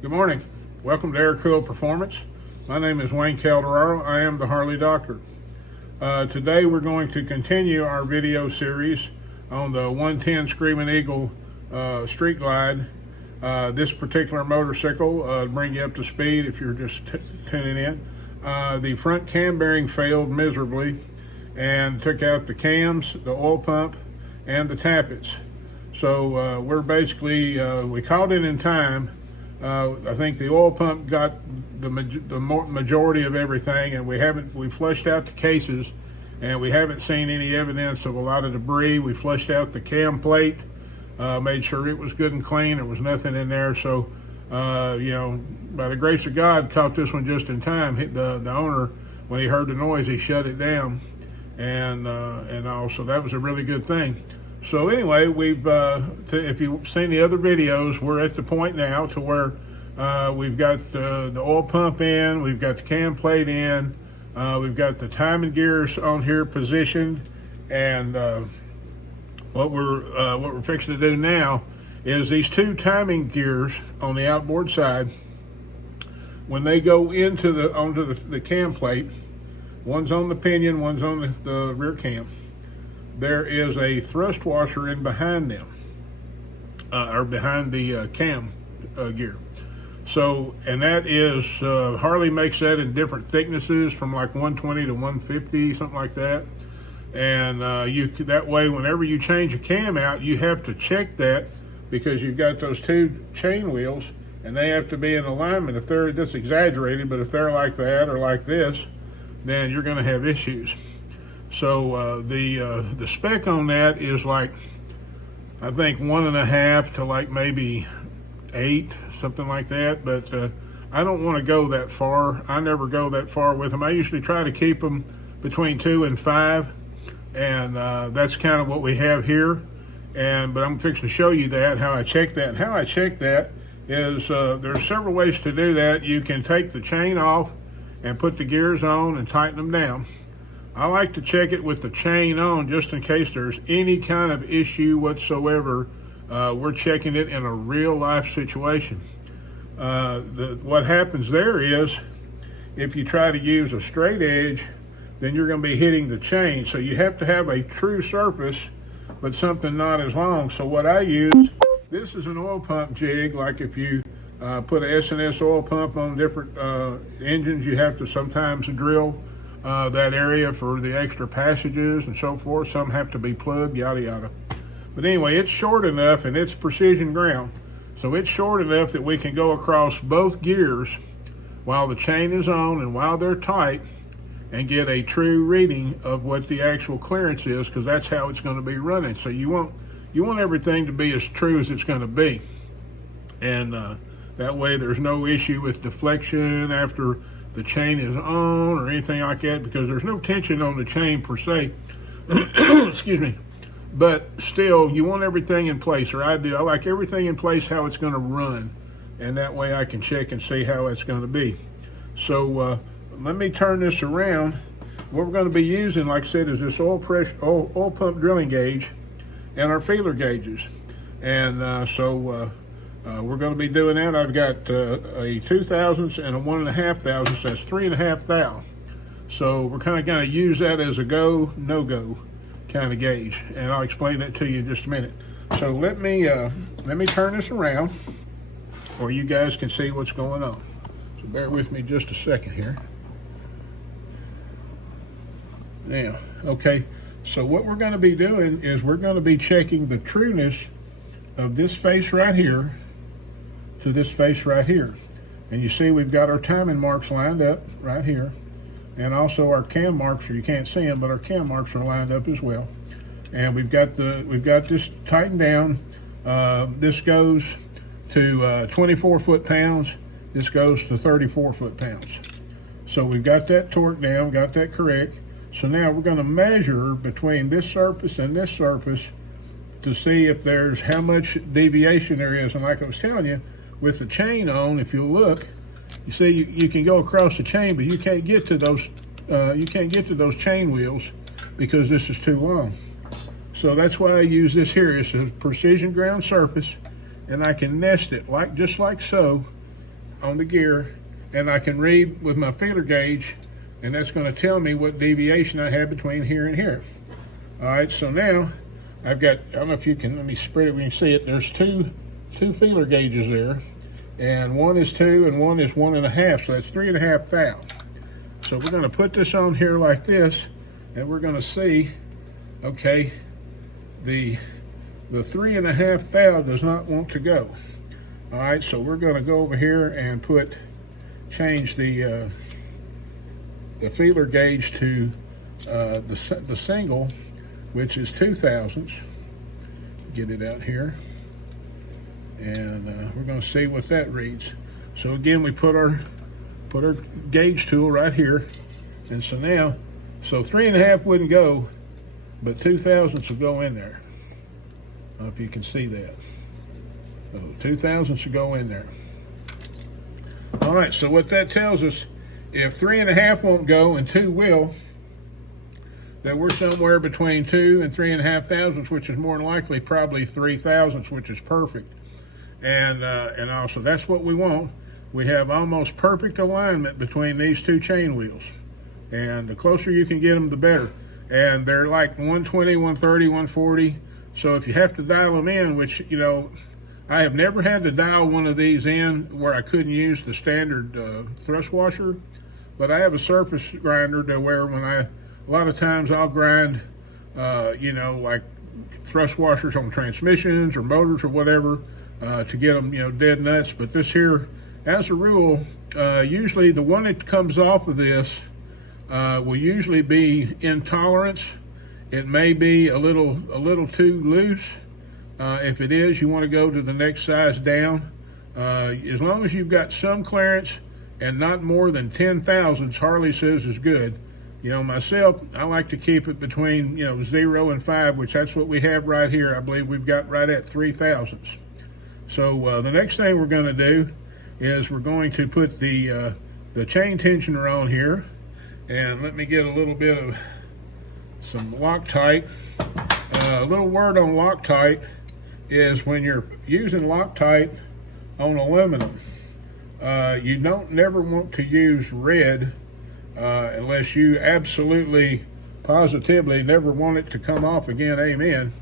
Good morning. Welcome to Air Cool Performance. My name is Wayne Calderaro. I am the Harley Doctor. Today we're going to continue our video series on the 110 Screamin Eagle Street Glide. This particular motorcycle, bring you up to speed if you're just tuning in. The front cam bearing failed miserably and took out the cams, the oil pump, and the tappets. So we're basically, we caught it in time. I think the oil pump got the majority of everything, and we flushed out the cases, and we haven't seen any evidence of a lot of debris. We flushed out the cam plate, made sure it was good and clean. There was nothing in there. So, by the grace of God, caught this one just in time. Hit the owner, when he heard the noise, he shut it down, and also that was a really good thing. So anyway, if you've seen the other videos, we're at the point now to where we've got the oil pump in, we've got the cam plate in, we've got the timing gears on here positioned, and what we're fixing to do now is these two timing gears on the outboard side, when they go onto the cam plate, one's on the pinion, one's on the rear cam. There is a thrust washer in behind them, or behind the cam gear. So, and that is, Harley makes that in different thicknesses from like 120 to 150, something like that. And that way, whenever you change a cam out, you have to check that, because you've got those two chain wheels and they have to be in alignment. If that's exaggerated, but if they're like that or like this, then you're gonna have issues. So the spec on that is like, I think 1.5 to like maybe 8, something like that. But I don't want to go that far. I never go that far with them. I usually try to keep them between 2 and 5, and that's kind of what we have here. But I'm fixing to show you how I check that. And how I check that is there's several ways to do that. You can take the chain off and put the gears on and tighten them down. I like to check it with the chain on, just in case there's any kind of issue whatsoever. We're checking it in a real life situation. What happens there is, if you try to use a straight edge, then you're going to be hitting the chain. So you have to have a true surface, but something not as long. So what I use, this is an oil pump jig. Like if you put an S&S oil pump on different engines, you have to sometimes drill that area for the extra passages and so forth. Some have to be plugged, yada yada. But anyway, it's short enough, and it's precision ground, so it's short enough that we can go across both gears while the chain is on and while they're tight, and get a true reading of what the actual clearance is, because that's how it's going to be running. So you want everything to be as true as it's going to be, and that way there's no issue with deflection after the chain is on or anything like that, because there's no tension on the chain per se. Excuse me. But still, you want everything in place, or I do. I like everything in place how it's going to run, and that way I can check and see how it's going to be. So let me turn this around. What we're going to be using, like I said, is this oil pump drilling gauge and our feeler gauges. And we're going to be doing that. I've got a 2 thousandths and a 1.5 thousandths. That's 3.5 thou. So we're kind of going to use that as a go, no go kind of gauge, and I'll explain that to you in just a minute. So let me turn this around, or you guys can see what's going on. So bear with me just a second here. Now, okay. So what we're going to be doing is we're going to be checking the trueness of this face right here to this face right here. And you see we've got our timing marks lined up right here, and also our cam marks, or you can't see them, but our cam marks are lined up as well. And we've got this tightened down. This goes to 24 foot-pounds. This goes to 34 foot-pounds. So we've got that torque down, got that correct. So now we're going to measure between this surface and this surface to see if there's how much deviation there is. And like I was telling you, with the chain on, if you look, you see you can go across the chain, but you can't get to those chain wheels because this is too long. So that's why I use this here. It's a precision ground surface, and I can nest it just like so, on the gear, and I can read with my feeler gauge, and that's going to tell me what deviation I have between here and here. All right, so now I've got, I don't know if you can, let me spread it where you can see it. There's two feeler gauges there, and one is 2 and one is 1.5, so that's 3.5 thou. So we're going to put this on here like this, and we're going to see, okay, the 3.5 thou does not want to go. All right, so we're going to go over here and change the feeler gauge to the single, which is 2 thousandths. Get it out here, and we're going to see what that reads. So again, we put our gauge tool right here, and so now, so 3.5 wouldn't go, but 2 thousandths will go in there. I don't know if you can see that. So 2 thousandths will go in there. All right, so what that tells us, if 3.5 won't go and 2 will, that we're somewhere between 2 and 3.5 thousandths, which is more than likely probably 3 thousandths, which is perfect. And also that's what we want. We have almost perfect alignment between these two chain wheels. And the closer you can get them, the better. And they're like 120, 130, 140. So if you have to dial them in, which, you know, I have never had to dial one of these in where I couldn't use the standard thrust washer, but I have a surface grinder to where a lot of times I'll grind, you know, like thrust washers on transmissions or motors or whatever to get them, you know, dead nuts. But this here, as a rule, usually the one that comes off of this will usually be intolerance. It may be a little too loose. If it is, you want to go to the next size down. As long as you've got some clearance and not more than 10 thousandths, Harley says is good. You know, myself, I like to keep it between, you know, 0 and 5, which that's what we have right here. I believe we've got right at 3 thousandths. So the next thing we're going to do is we're going to put the chain tensioner on here. And let me get a little bit of some Loctite. A little word on Loctite is when you're using Loctite on aluminum, you don't never want to use red unless you absolutely, positively never want it to come off again, amen,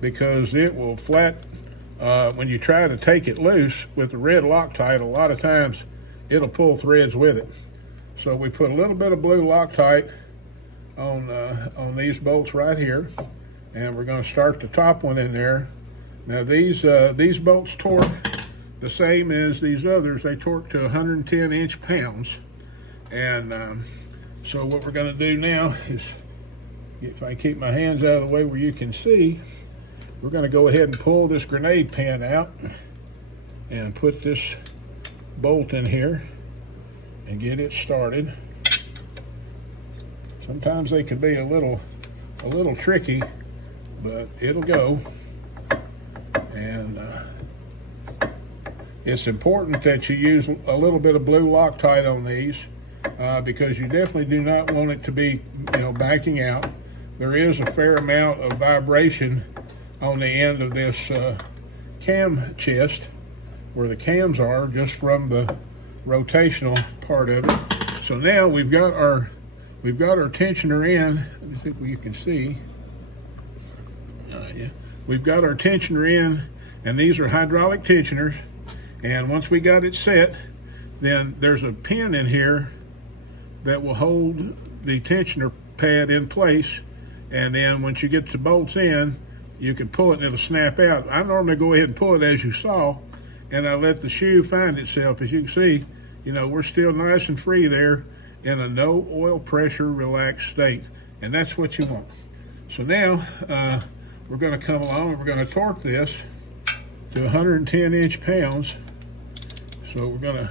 because it will flat, when you try to take it loose with the red Loctite, a lot of times it'll pull threads with it. So we put a little bit of blue Loctite on these bolts right here, and we're going to start the top one in there. Now these bolts torque the same as these others. They torque to 110 inch-pounds. And so what we're going to do now is, if I keep my hands out of the way where you can see, we're going to go ahead and pull this grenade pin out and put this bolt in here and get it started. Sometimes they can be a little tricky, but it'll go. And it's important that you use a little bit of blue Loctite on these because you definitely do not want it to be, you know, backing out. There is a fair amount of vibration on the end of this cam chest where the cams are, just from the rotational part of it. So now we've got our tensioner in. Let me see if you can see. Yeah. We've got our tensioner in, and these are hydraulic tensioners. And once we got it set, then there's a pin in here that will hold the tensioner pad in place. And then once you get the bolts in, you can pull it and it'll snap out. I normally go ahead and pull it as you saw, and I let the shoe find itself. As you can see, you know, we're still nice and free there in a no oil pressure relaxed state. And that's what you want. So now we're going to come along and we're going to torque this to 110 inch-pounds. So we're going to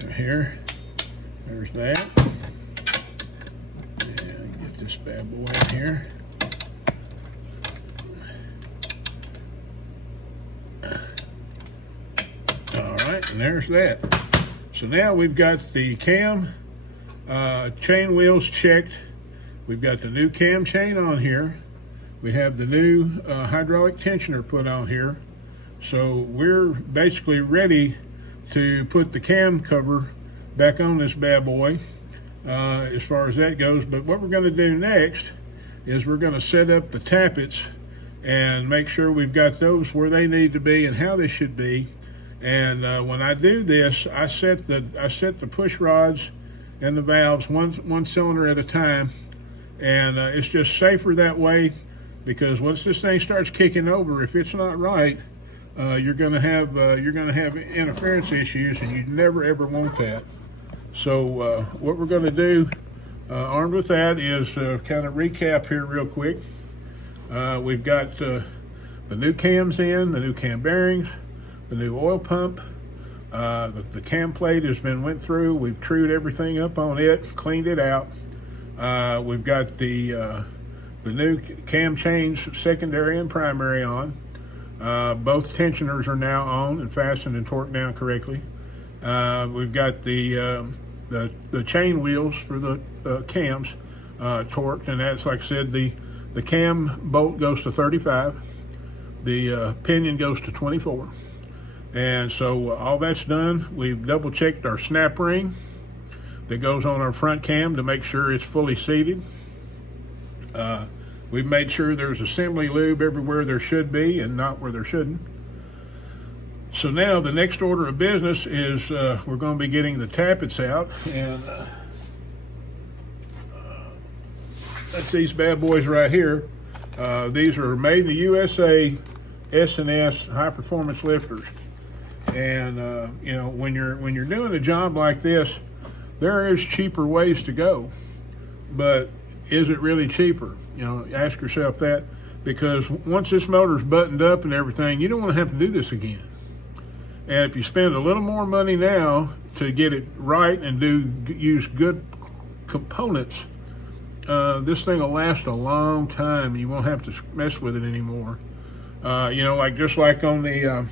go here. There's that. And get this bad boy in here. All right, and there's that. So now we've got the cam chain wheels checked. We've got the new cam chain on here. We have the new hydraulic tensioner put on here. So we're basically ready to put the cam cover back on this bad boy as far as that goes. But what we're going to do next is we're going to set up the tappets and make sure we've got those where they need to be and how they should be. And when I do this, I set the push rods and the valves one cylinder at a time, and it's just safer that way, because once this thing starts kicking over, if it's not right, you're going to have interference issues, and you never ever want that. So what we're going to do, armed with that, is kind of recap here real quick. We've got the new cams in, the new cam bearings, the new oil pump. The cam plate has been went through. We've trued everything up on it, cleaned it out. We've got the new cam chains, secondary and primary, on. Both tensioners are now on and fastened and torqued down correctly. We've got the chain wheels for the cams torqued, and that's, like I said, the cam bolt goes to 35, the pinion goes to 24. And so all that's done. We've double checked our snap ring that goes on our front cam to make sure it's fully seated. We've made sure there's assembly lube everywhere there should be and not where there shouldn't. So now the next order of business is we're going to be getting the tappets out, and that's these bad boys right here. These are made in the USA S&S high performance lifters. And you know, when you're doing a job like this, there is cheaper ways to go, but is it really cheaper? You know, ask yourself that, because once this motor's buttoned up and everything, you don't want to have to do this again. And if you spend a little more money now to get it right and use good components, this thing will last a long time. You won't have to mess with it anymore. You know, just like on the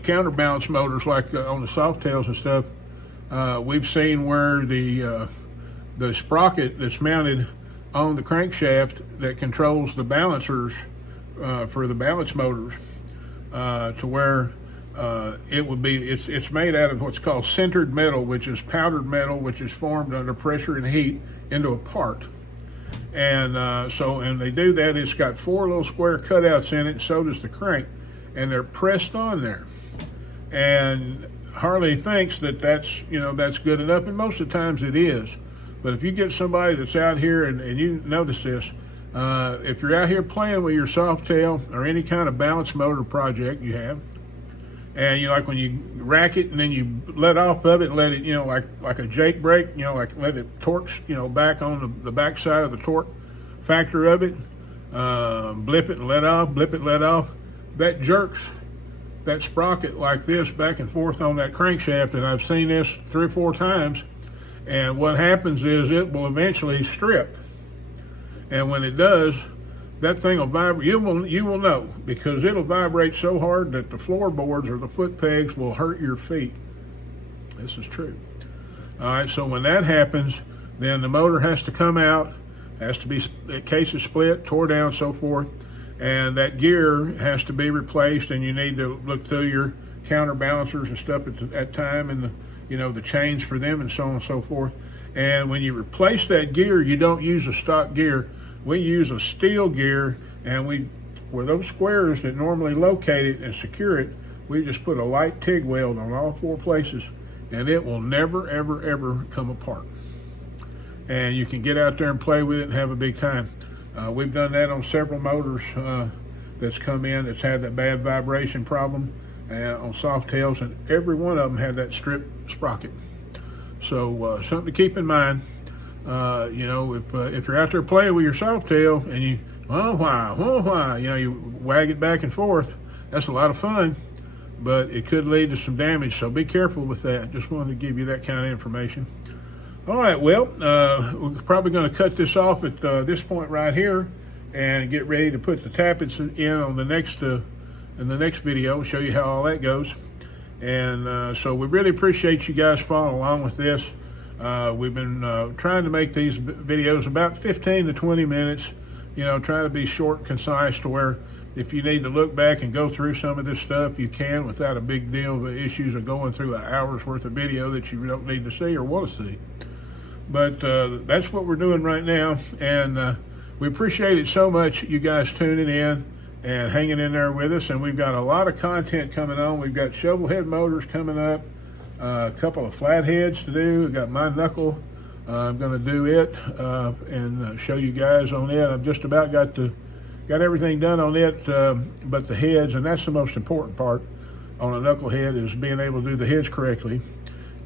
counterbalance motors, like on the Softails and stuff, we've seen where the sprocket that's mounted on the crankshaft that controls the balancers for the balance motors, to where it's made out of what's called sintered metal, which is powdered metal, which is formed under pressure and heat into a part. And so they do that. It's got 4 little square cutouts in it, and so does the crank, and they're pressed on there. And Harley thinks that that's good enough, and most of the times it is. But if you get somebody that's out here and you notice this, if you're out here playing with your Softail or any kind of balance motor project you have, and like when you rack it and then you let off of it and let it, like a Jake brake, like let it torque, back on the back side of the torque factor of it, blip it and let off, blip it, let off, that jerks that sprocket like this back and forth on that crankshaft. And I've seen this 3 or 4 times. And what happens is it will eventually strip. And when it does, that thing will vibrate. You will know, because it'll vibrate so hard that the floorboards or the foot pegs will hurt your feet. This is true. All right, so when that happens, then the motor has to come out, has to be, the case is split, tore down, so forth, and that gear has to be replaced, and you need to look through your counterbalancers and stuff at that time, and the chains for them, and so on and so forth. And when you replace that gear, you don't use a stock gear. We use a steel gear, and where those squares that normally locate it and secure it, we just put a light TIG weld on all 4 places, and it will never, ever, ever come apart. And you can get out there and play with it and have a big time. We've done that on several motors that's come in that's had that bad vibration problem on Softails, and every one of them had that strip sprocket. So something to keep in mind. If you're out there playing with your Softail and you you wag it back and forth, that's a lot of fun, but it could lead to some damage. So be careful with that. Just wanted to give you that kind of information. All right, well, we're probably going to cut this off at this point right here and get ready to put the tappets in on the next in the next video, show you how all that goes. And so we really appreciate you guys following along with this. We've been trying to make these videos about 15 to 20 minutes, you know, try to be short and concise to where if you need to look back and go through some of this stuff, you can without a big deal of issues of going through an hour's worth of video that you don't need to see or want to see. But that's what we're doing right now, and we appreciate it so much, you guys tuning in and hanging in there with us. And we've got a lot of content coming on. We've got shovel head motors coming up, a couple of flatheads to do. We've got my knuckle. I'm going to do it and show you guys on it. I've just about got everything done on it, but the heads, and that's the most important part on a knucklehead, is being able to do the heads correctly.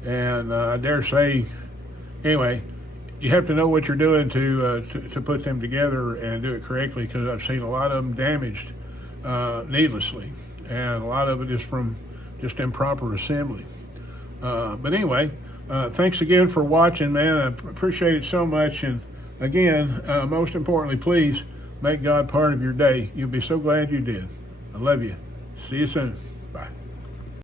And I dare say, anyway, you have to know what you're doing to put them together and do it correctly, because I've seen a lot of them damaged needlessly, and a lot of it is from just improper assembly. But anyway, thanks again for watching, man. I appreciate it so much. And again, most importantly, please make God part of your day. You'll be so glad you did. I love you. See you soon. Bye.